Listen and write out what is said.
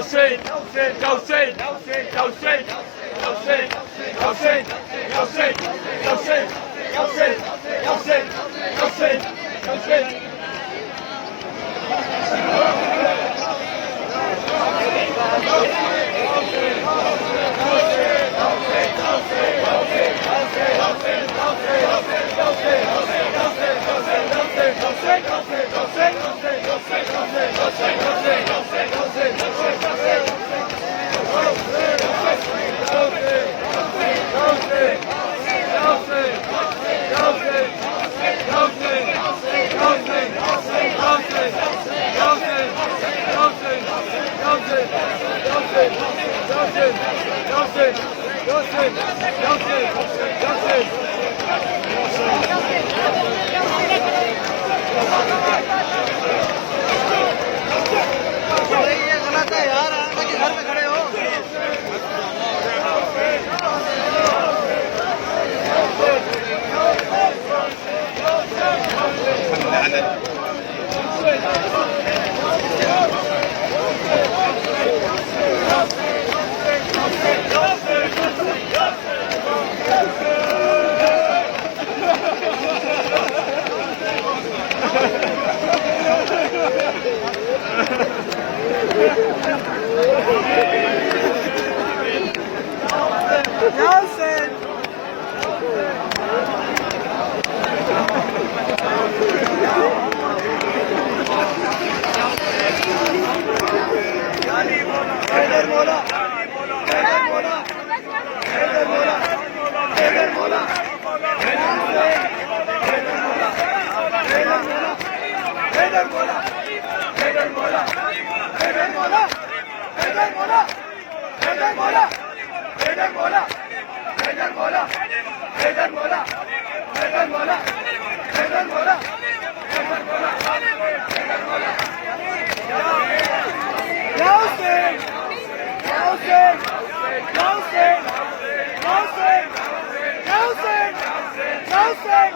Nelson, Nelson, Nelson, Nelson, Nelson, Nelson, Nelson, Nelson, Nelson, Nelson, Nelson, Nelson, Nelson. ये गलत है यार, आगे घर में खड़े हो। Nelson! Header Mola! Header Mola! Header Mola! Header Mola! Header Mola! Header Mola! Header Mola! Header Mola! Header Mola! Header Mola! Header Mola! Header Mola! Header Mola! Header Mola! Header Mola! Header Mola! Nelson! Nelson! Nelson! Nelson! Nelson! Nelson!